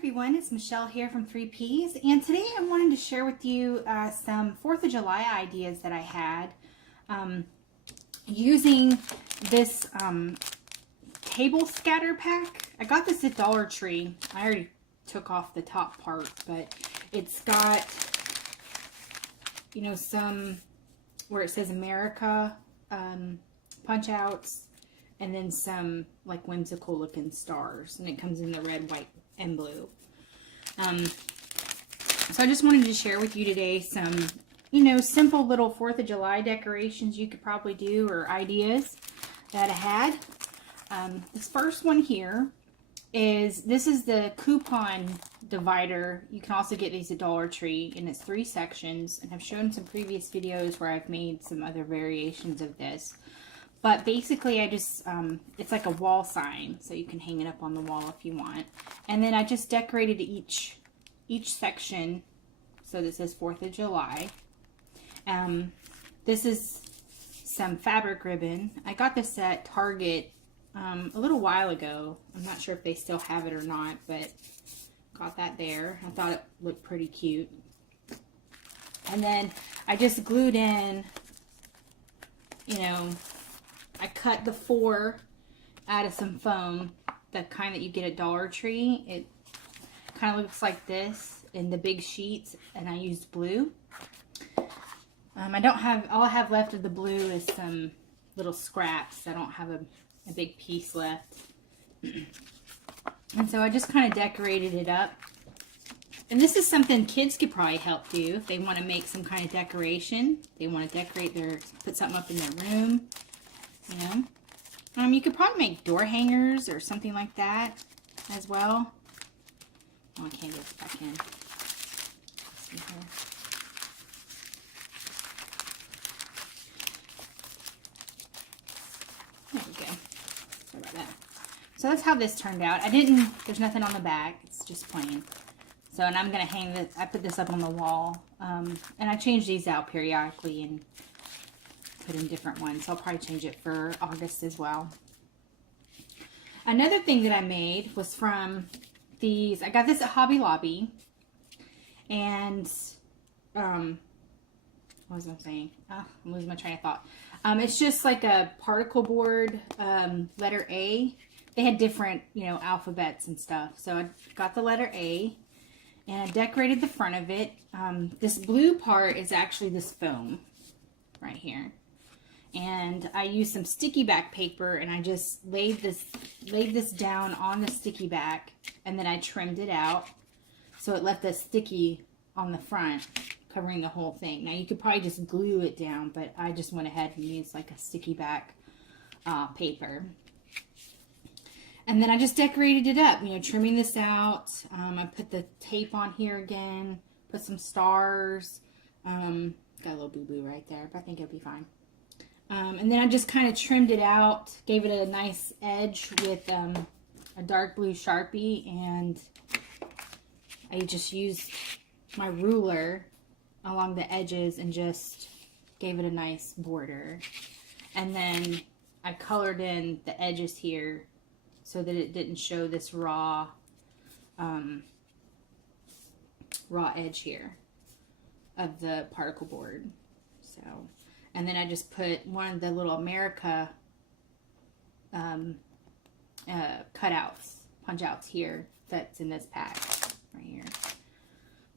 everyone, it's Michelle here from 3Ps, and today I wanted to share with you some 4th of July ideas that I had using this table scatter pack. I got this at Dollar Tree. I already took off the top part, but it's got, you know, some where it says America punch outs, and then some like whimsical looking stars, and it comes in the red, white, and blue. So I just wanted to share with you today some, you know, simple little 4th of July decorations you could probably do, or ideas that I had. This first one here is, this is the coupon divider. You can also get these at Dollar Tree, and it's 3 sections, and I've shown some previous videos where I've made some other variations of this. But basically I just, it's like a wall sign, so you can hang it up on the wall if you want. And then I just decorated each section, so this says 4th of July. This is some fabric ribbon. I got this at Target a little while ago. I'm not sure if they still have it or not, but got that there. I thought it looked pretty cute. And then I just glued in, you know, I cut the 4 out of some foam, the kind that you get at Dollar Tree. It kind of looks like this in the big sheets, and I used blue. I don't have, all I have left of the blue is some little scraps. I don't have a big piece left. And so I just kind of decorated it up. And this is something kids could probably help do if they want to make some kind of decoration. They want to decorate their, put something up in their room. You know, you could probably make door hangers or something like that as well. Oh, I can't get this back in. Let's see here. There we go. Sorry about that. So that's how this turned out. There's nothing on the back. It's just plain. So, and I'm going to hang this, I put this up on the wall. And I change these out periodically and put in different ones. So I'll probably change it for August as well. Another thing that I made was from these. I got this at Hobby Lobby, and what was I saying? Oh, I'm losing my train of thought. It's just like a particle board, letter A. They had different, you know, alphabets and stuff. So I got the letter A, and I decorated the front of it. This blue part is actually this foam right here. And I used some sticky back paper, and I just laid this down on the sticky back, and then I trimmed it out so it left the sticky on the front, covering the whole thing. Now you could probably just glue it down, but I just went ahead and used like a sticky back paper. And then I just decorated it up, you know, trimming this out. I put the tape on here again, put some stars. Got a little boo-boo right there, but I think it'll be fine. And then I just kind of trimmed it out, gave it a nice edge with a dark blue Sharpie, and I just used my ruler along the edges and just gave it a nice border. And then I colored in the edges here so that it didn't show this raw edge here of the particle board. So. And then I just put one of the little America cutouts, punch outs here that's in this pack right here.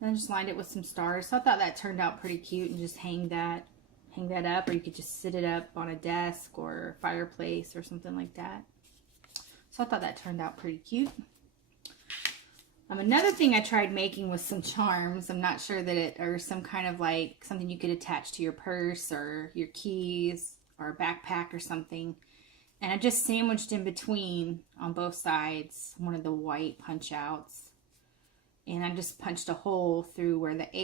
And I just lined it with some stars. So I thought that turned out pretty cute, and just hang that up, or you could just sit it up on a desk or a fireplace or something like that. So I thought that turned out pretty cute. Another thing I tried making was some charms. I'm not sure that or some kind of like something you could attach to your purse or your keys or a backpack or something. And I just sandwiched in between on both sides one of the white punch outs. And I just punched a hole through where the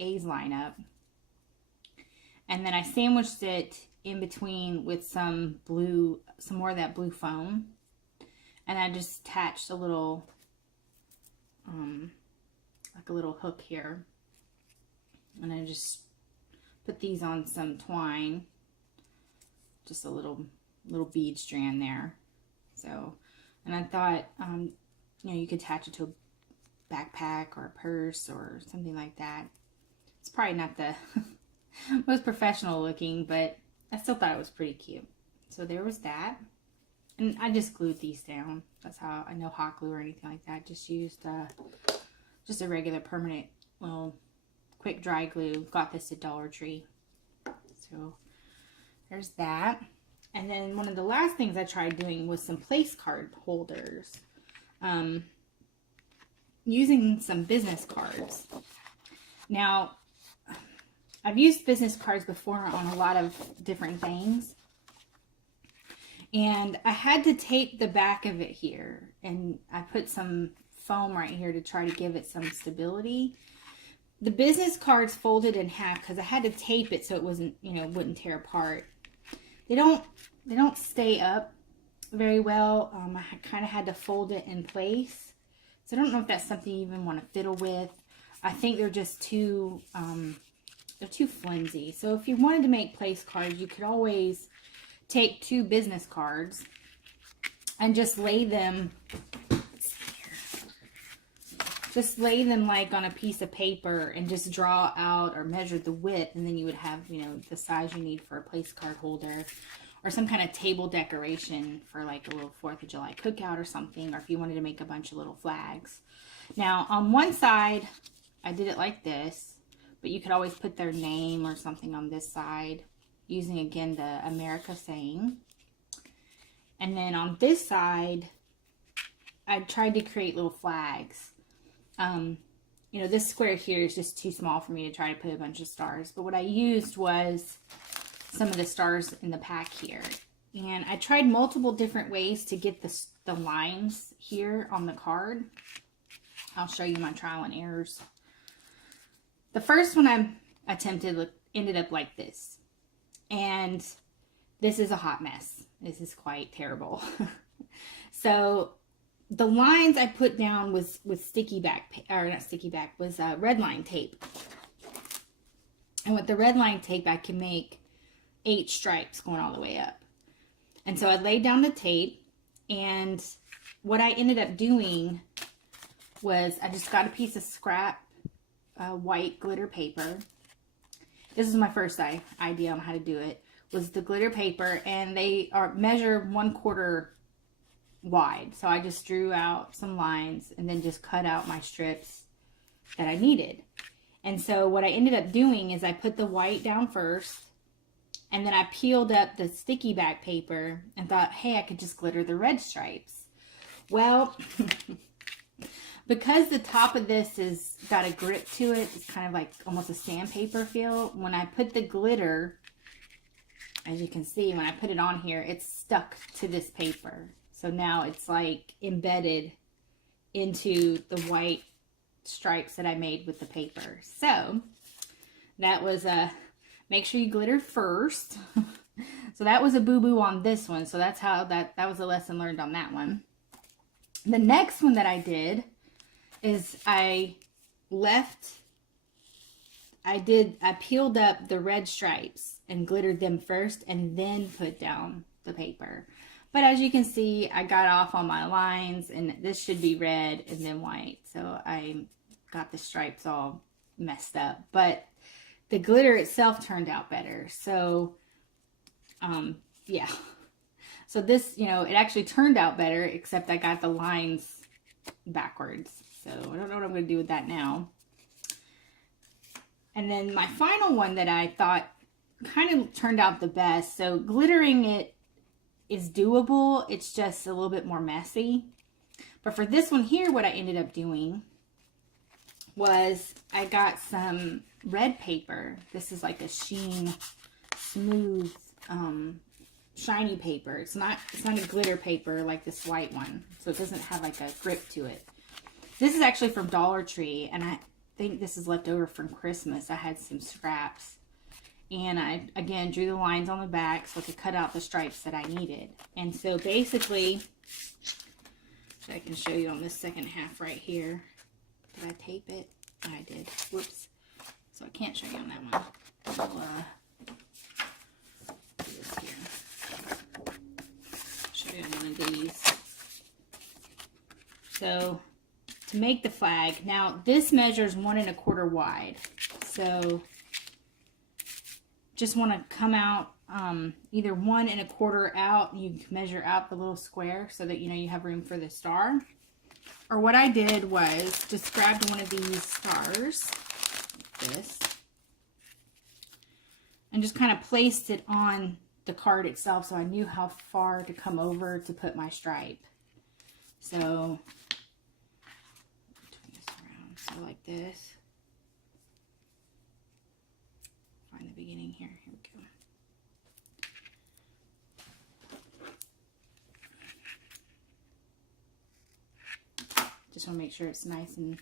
A's line up. And then I sandwiched it in between with some more of that blue foam. And I just attached a little like a little hook here, and I just put these on some twine, just a little bead strand there. So, and I thought, you know, you could attach it to backpack or a purse or something like that. It's probably not the most professional looking, but I still thought it was pretty cute. So there was that. And I just glued these down. That's how, I no hot glue or anything like that. Just used just a regular permanent little quick dry glue. Got this at Dollar Tree. So there's that. And then one of the last things I tried doing was some place card holders. Using some business cards. Now, I've used business cards before on a lot of different things. And I had to tape the back of it here. And I put some foam right here to try to give it some stability. The business cards folded in half because I had to tape it so it wasn't, you know, wouldn't tear apart. They don't stay up very well. I kind of had to fold it in place. So I don't know if that's something you even want to fiddle with. I think they're just too, they're too flimsy. So if you wanted to make place cards, you could always take 2 business cards and just lay them, like on a piece of paper and just draw out or measure the width, and then you would have, you know, the size you need for a place card holder or some kind of table decoration for like a little 4th of July cookout or something, or if you wanted to make a bunch of little flags. Now on one side I did it like this, but you could always put their name or something on this side using again the America saying. And then on this side I tried to create little flags. You know, this square here is just too small for me to try to put a bunch of stars. But what I used was some of the stars in the pack here. And I tried multiple different ways to get the lines here on the card. I'll show you my trial and errors. The first one I attempted ended up like this. And this is a hot mess. This is quite terrible. So the lines I put down was sticky back, or not sticky back, was red line tape. And with the red line tape, I can make 8 stripes going all the way up. And so I laid down the tape, and what I ended up doing was I just got a piece of scrap white glitter paper. This is my first idea on how to do it, was the glitter paper, and they are measured 1/4 wide. So I just drew out some lines and then just cut out my strips that I needed. And so what I ended up doing is I put the white down first, and then I peeled up the sticky back paper and thought, hey, I could just glitter the red stripes. Well, because the top of this is got a grip to it, it's kind of like almost a sandpaper feel. When I put the glitter, as you can see, when I put it on here, it's stuck to this paper. So now it's like embedded into the white stripes that I made with the paper. So that was make sure you glitter first. So that was a boo-boo on this one. So that's how that was a lesson learned on that one. The next one that I did is I peeled up the red stripes and glittered them first and then put down the paper. But as you can see, I got off on my lines, and this should be red and then white. So I got the stripes all messed up. But the glitter itself turned out better. So, yeah. So this, you know, it actually turned out better, except I got the lines backwards. So I don't know what I'm going to do with that now. And then my final one that I thought kind of turned out the best. So glittering it is doable. It's just a little bit more messy. But for this one here, what I ended up doing was I got some red paper. This is like a sheen, smooth, shiny paper. It's not a glitter paper like this white one. So it doesn't have like a grip to it. This is actually from Dollar Tree, and I think this is left over from Christmas. I had some scraps. And I, again, drew the lines on the back so I could cut out the stripes that I needed. And so basically, so I can show you on this second half right here. Did I tape it? I did. Whoops. So I can't show you on that one. I'll do this here. Show you on one of these. So to make the flag. Now this measures 1 1/4 wide. So just want to come out either 1 1/4 out. You can measure out the little square so that you know you have room for the star. Or what I did was just grabbed one of these stars, like this, and just kind of placed it on the card itself so I knew how far to come over to put my stripe. So, turn this around, so like this. Find the beginning here. Here we go. Just want to make sure it's nice and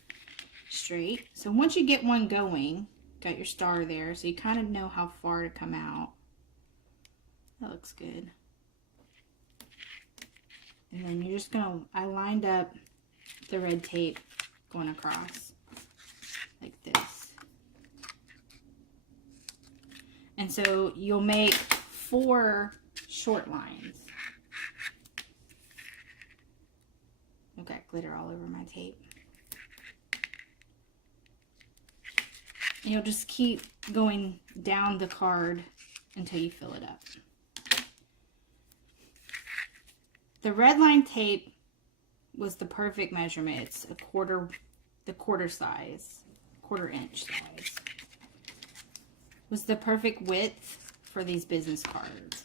straight. So once you get one going, got your star there, so you kind of know how far to come out. That looks good. And then you're just gonna, I lined up the red tape going across like this. And so you'll make 4 short lines. I've got glitter all over my tape. And you'll just keep going down the card until you fill it up. The red line tape was the perfect measurement. It's the quarter size, 1/4 inch size. Was the perfect width for these business cards.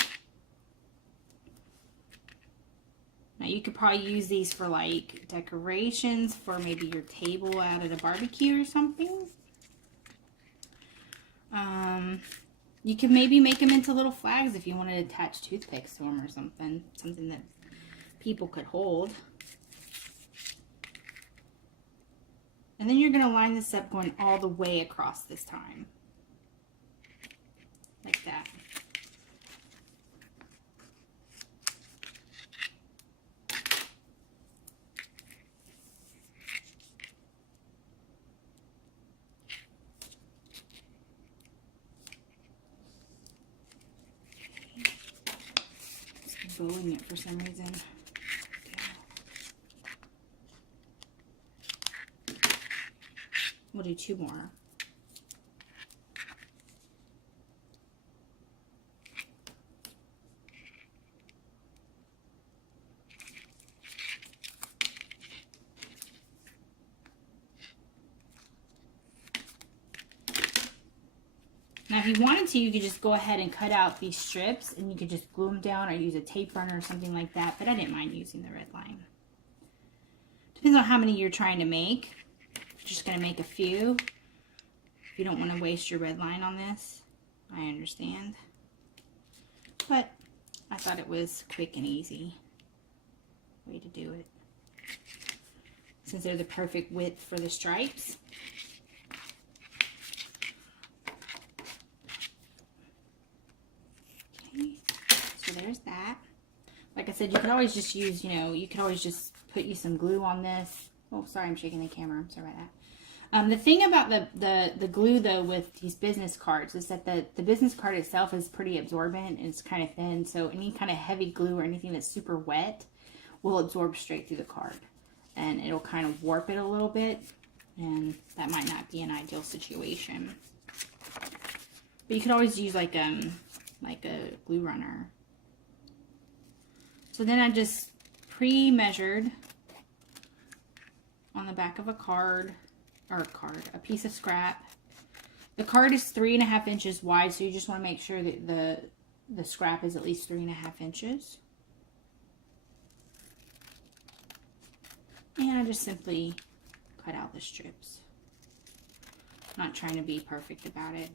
Now you could probably use these for like decorations for maybe your table out at a barbecue or something. You could maybe make them into little flags if you wanted to attach toothpicks to them or something. Something that people could hold. And then you're going to line this up going all the way across this time. Like that. Just bowing it for some reason. We'll do 2 more. Now if you wanted to, you could just go ahead and cut out these strips and you could just glue them down or use a tape runner or something like that, but I didn't mind using the red line. Depends on how many you're trying to make. Just going to make a few. If you don't want to waste your red line on this, I understand. But I thought it was quick and easy way to do it. Since they're the perfect width for the stripes. Okay, so there's that. Like I said, you could always just use, you know, you could always just put you some glue on this. Oh, sorry, I'm shaking the camera. I'm sorry about that. The thing about the glue, though, with these business cards is that the business card itself is pretty absorbent and it's kind of thin. So any kind of heavy glue or anything that's super wet will absorb straight through the card. And it'll kind of warp it a little bit. And that might not be an ideal situation. But you could always use like a glue runner. So then I just pre-measured on the back of a card, a piece of scrap. The card is 3.5 inches wide, so you just want to make sure that the scrap is at least 3.5 inches. And I just simply cut out the strips. I'm not trying to be perfect about it.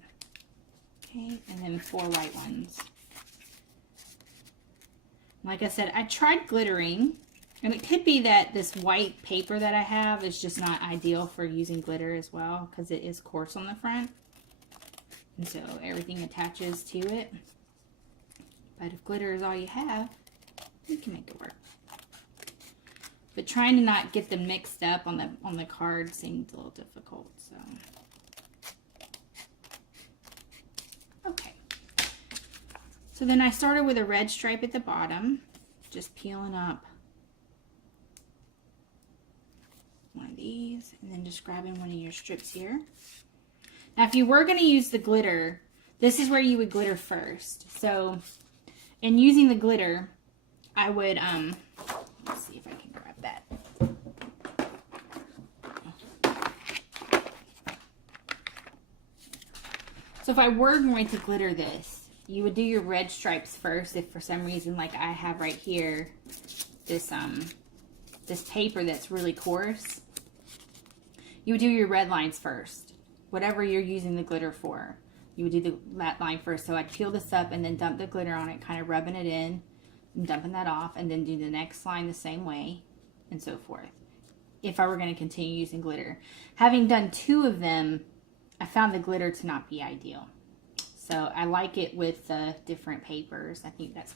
Okay, and then 4 white ones. Like I said, I tried glittering. And it could be that this white paper that I have is just not ideal for using glitter as well, because it is coarse on the front. And so everything attaches to it. But if glitter is all you have, you can make it work. But trying to not get them mixed up on the card seemed a little difficult. So okay. So then I started with a red stripe at the bottom, just peeling up one of these and then just grabbing one of your strips here. Now, if you were going to use the glitter, this is where you would glitter first. So, in using the glitter, I would, let's see if I can grab that. So if I were going to glitter this, you would do your red stripes first. If for some reason, like I have right here, this paper that's really coarse, you would do your red lines first. Whatever you're using the glitter for, you would do that line first. So I'd peel this up and then dump the glitter on it, kind of rubbing it in and dumping that off, and then do the next line the same way, and so forth. If I were going to continue using glitter. Having done 2 of them, I found the glitter to not be ideal. So I like it with the different papers. I think that's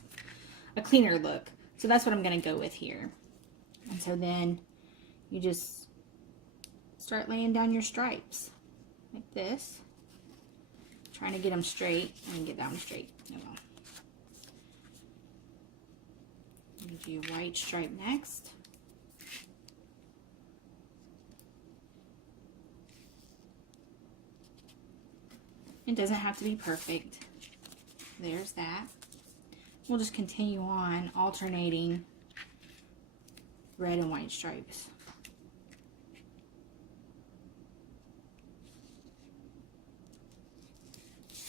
a cleaner look. So that's what I'm going to go with here. And so then you just start laying down your stripes like this. Trying to get them straight. And get that one straight. Oh well. You do your white stripe next. It doesn't have to be perfect. There's that. We'll just continue on alternating red and white stripes.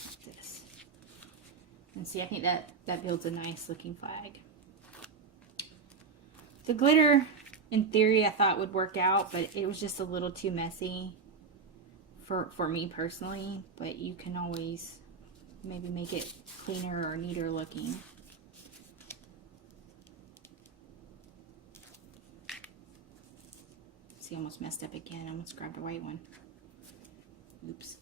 Like this. And see, I think that builds a nice looking flag. The glitter, in theory, I thought would work out, but it was just a little too messy for me personally, but you can always maybe make it cleaner or neater looking. See, I almost messed up again. I almost grabbed a white one. Oops.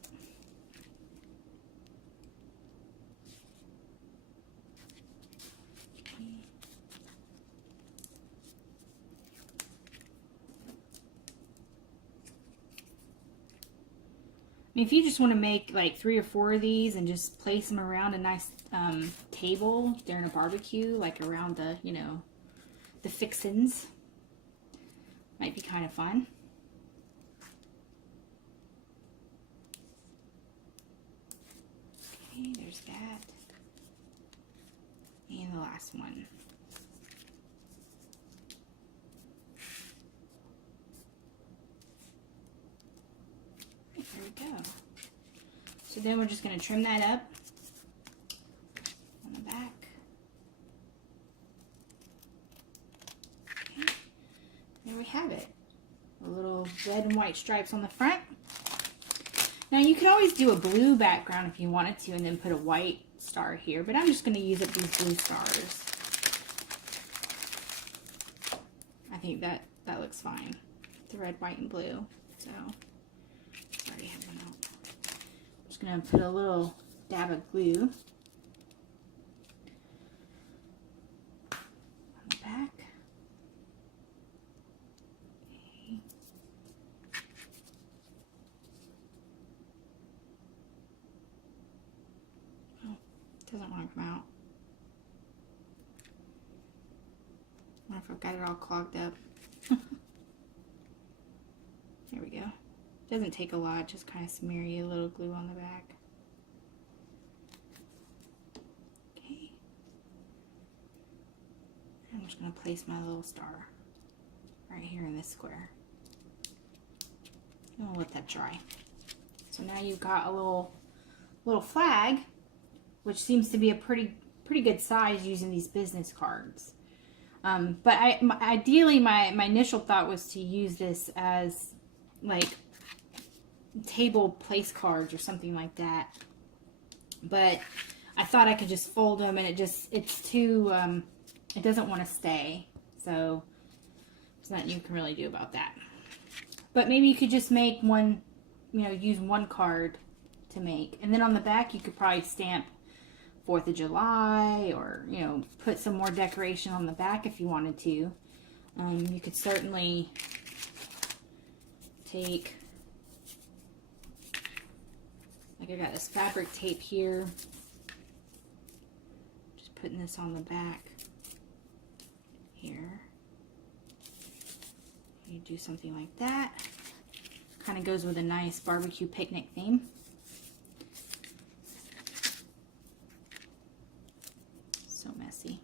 If you just want to make like 3 or 4 of these and just place them around a nice table during a barbecue, like around the, you know, the fixins, might be kind of fun. Okay, there's that. And the last one. There we go. So then we're just going to trim that up on the back. Okay. There we have it. A little red and white stripes on the front. Now you could always do a blue background if you wanted to and then put a white star here, but I'm just going to use up these blue stars. I think that looks fine. The red, white, and blue. So I already have one out. I'm just going to put a little dab of glue on the back. Okay. Oh, it doesn't want to come out. I wonder if I've got it all clogged up. There we go. Doesn't take a lot, just kind of smear you a little glue on the back. Okay. I'm just going to place my little star right here in this square. And I'll let that dry. So now you've got a little flag, which seems to be a pretty good size using these business cards. But ideally my initial thought was to use this as like table place cards or something like that, but I thought I could just fold them, and it's too it doesn't want to stay, so there's nothing you can really do about that. But maybe you could just make one, you know, use one card to make, and then on the back you could probably stamp 4th of July, or, you know, put some more decoration on the back if you wanted to. You could certainly take, like I got this fabric tape here, just putting this on the back here. You do something like that. Kind of goes with a nice barbecue picnic theme. So messy.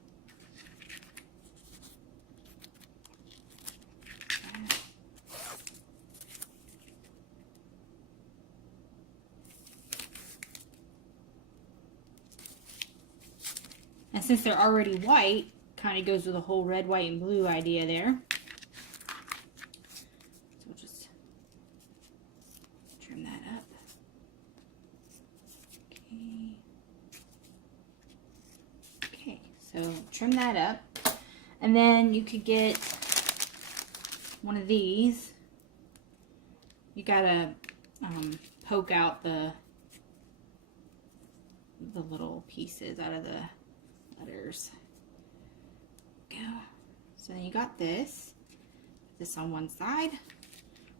And since they're already white, kind of goes with the whole red, white, and blue idea there. So we'll just trim that up. Okay. Okay, so trim that up. And then you could get one of these. You gotta poke out the little pieces out of the letters. Go. So then you got this. Put this on one side.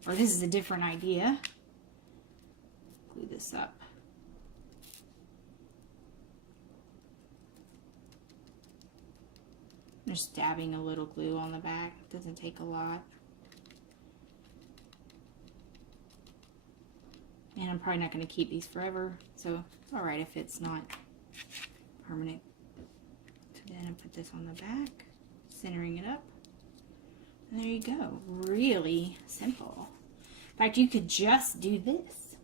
Or this is a different idea. Glue this up. I'm just dabbing a little glue on the back. Doesn't take a lot. And I'm probably not going to keep these forever, so it's alright if it's not permanent. So then I put this on the back, centering it up. And there you go. Really simple. In fact, you could just do this.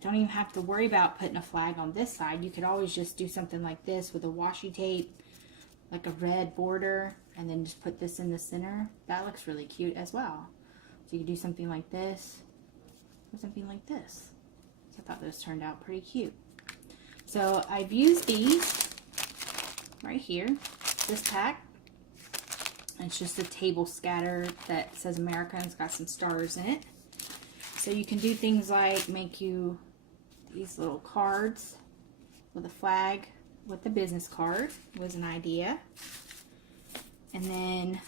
Don't even have to worry about putting a flag on this side. You could always just do something like this with a washi tape, like a red border, and then just put this in the center. That looks really cute as well. So you could do something like this, or something like this. So I thought those turned out pretty cute. So I've used these right here, this pack. And it's just a table scatter that says America and it's got some stars in it. So you can do things like make you these little cards with a flag with the business card was an idea. And then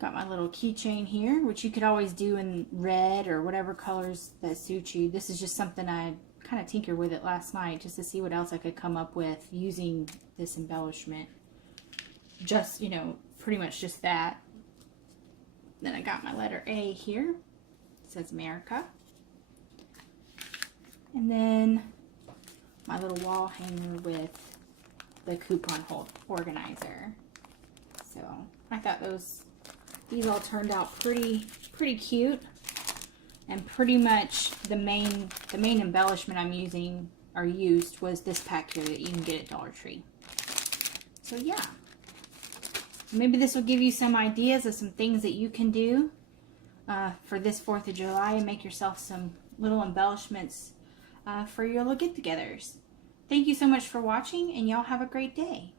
got my little keychain here, which you could always do in red or whatever colors that suit you. This is just something I kind of tinkered with it last night just to see what else I could come up with using this embellishment. Just, you know, pretty much just that. Then I got my letter A here. It says America. And then my little wall hanger with the coupon organizer. So I thought these all turned out pretty cute, and pretty much the main embellishment I'm using or used was this pack here that you can get at Dollar Tree. So yeah, maybe this will give you some ideas of some things that you can do for this 4th of July and make yourself some little embellishments for your little get-togethers. Thank you so much for watching, and y'all have a great day.